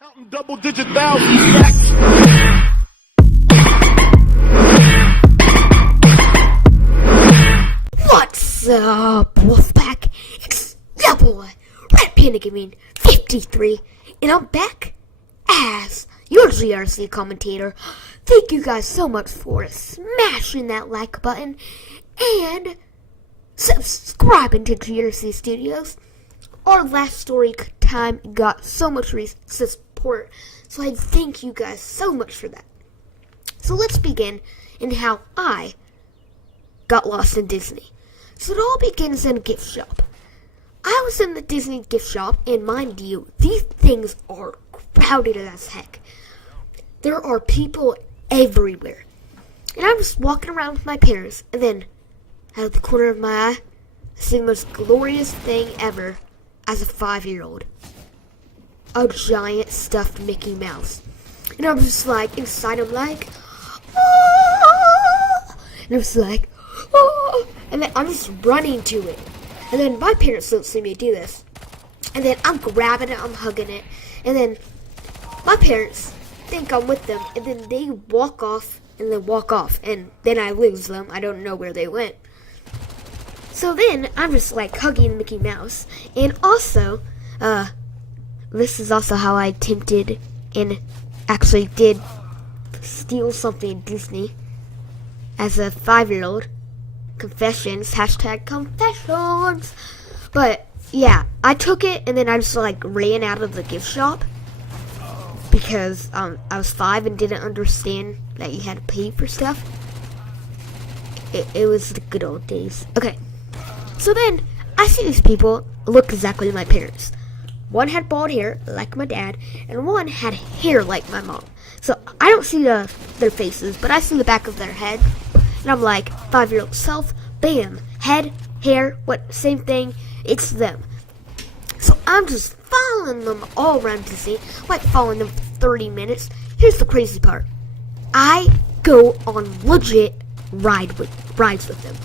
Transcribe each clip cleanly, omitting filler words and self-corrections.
Counting double-digit thousands. What's up, Wolfpack? It's your boy, Red Panda Gaming 53, and I'm back as your GRC commentator. Thank you guys so much for smashing that like button and subscribing to GRC Studios. Our last story time got so much support, so I thank you guys so much for that. So let's begin in how I got lost in Disney. So it all begins in a gift shop. I was in the Disney gift shop, and mind you, these things are crowded as heck. There are people everywhere. And I'm just walking around with my parents, and then, out of the corner of my eye, I see the most glorious thing ever as a 5-year-old. A giant stuffed Mickey Mouse. And I'm just like, inside I'm like, ah! And I'm just like, ah! And then I'm just running to it. And then my parents don't see me do this. And then I'm grabbing it, I'm hugging it. And then my parents think I'm with them. And then they walk off and then walk off. And then I lose them. I don't know where they went. So then I'm just like hugging Mickey Mouse. And also, this is also how I attempted and actually did steal something in Disney as a 5-year-old. Confessions, hashtag confessions. But yeah, I took it and then I just like ran out of the gift shop because I was 5 and didn't understand that you had to pay for stuff. It was the good old days. Okay, so then I see these people look exactly like my parents. One had bald hair like my dad, and one had hair like my mom. So I don't see their faces, but I see the back of their head. And I'm like, 5-year-old self, bam, head, hair, what, same thing, it's them. So I'm just following them all around Disney, like following them for 30 minutes. Here's the crazy part. I go on legit rides with them.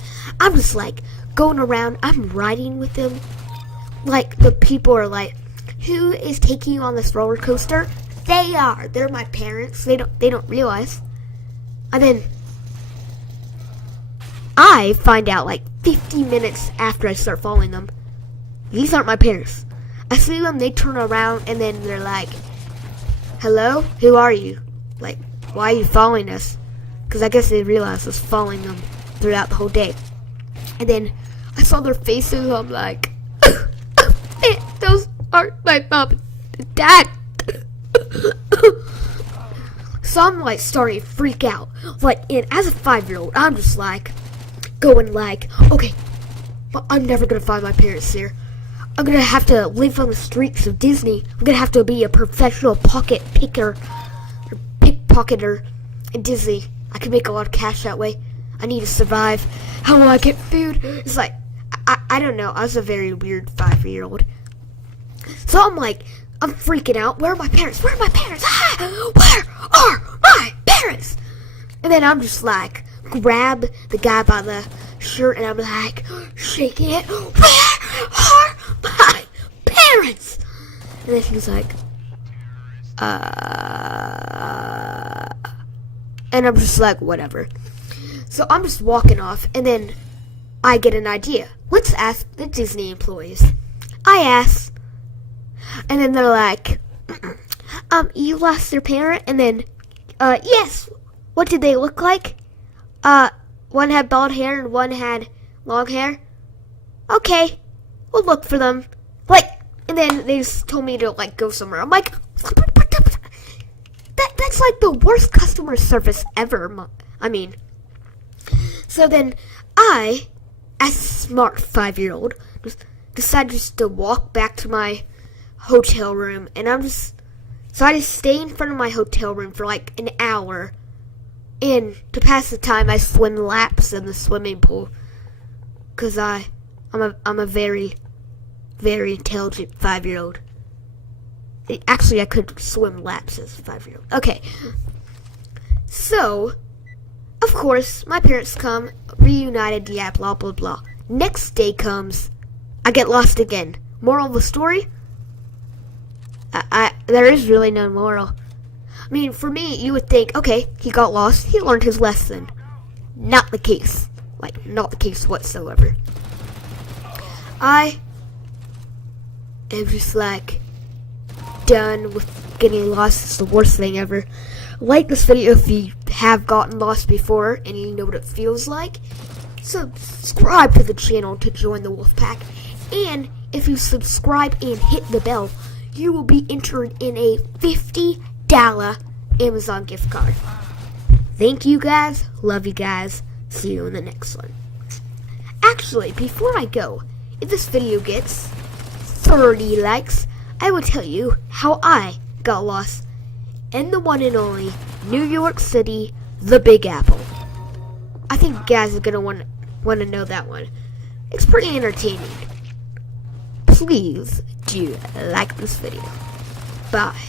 I'm just like going around, I'm riding with them. Like the people are like, who is taking you on this roller coaster? They are. They're my parents. They don't realize. And then I find out like 50 minutes after I start following them, these aren't my parents. I see them, they turn around, and then they're like, hello? Who are you? Like, why are you following us? Because I guess they realized I was following them throughout the whole day. And then I saw their faces, I'm like, those aren't my mom and dad. So I'm like starting to freak out. Like, and as a 5-year-old, I'm just like, going like, okay, well, I'm never going to find my parents here. I'm going to have to live on the streets of Disney. I'm going to have to be a professional pocket picker or pickpocketer in Disney. I can make a lot of cash that way. I need to survive. How will I get food? It's like, I don't know. I was a very weird 5-year-old. So I'm like, I'm freaking out. Where are my parents? Where are my parents? Ah, where are my parents? And then I'm just like, grab the guy by the shirt and I'm like shaking it. Where are my parents? And then he's like, and I'm just like, whatever. So I'm just walking off and then I get an idea. Let's ask the Disney employees. I ask, and then they're like, you lost your parent? And then, yes. What did they look like? One had bald hair and one had long hair. Okay, we'll look for them. Like, and then they just told me to, like, go somewhere. I'm like, that's like the worst customer service ever. I mean, so then I, as a smart 5-year-old, decided just to walk back to my hotel room. And so I just stay in front of my hotel room for like an hour. And to pass the time, I swim laps in the swimming pool. Because I'm a very, very intelligent 5-year-old. Actually, I could swim laps as a 5-year-old. Okay. So, of course, my parents come, reunited, yeah, blah, blah, blah. Next day comes, I get lost again. Moral of the story? There is really no moral. I mean, for me, you would think, okay, he got lost, he learned his lesson. Not the case. Like, not the case whatsoever. I am just like done with getting lost. It's the worst thing ever. Like this video if you have gotten lost before and you know what it feels like. Subscribe to the channel to join the wolf pack. And if you subscribe and hit the bell, you will be entered in a $50 Amazon gift card. Thank you guys. Love you guys. See you in the next one. Actually, before I go, if this video gets 30 likes, I will tell you how I got lost in the one and only New York City, the Big Apple. I think you guys are gonna want to know that one. It's pretty entertaining. Please do like this video. Bye.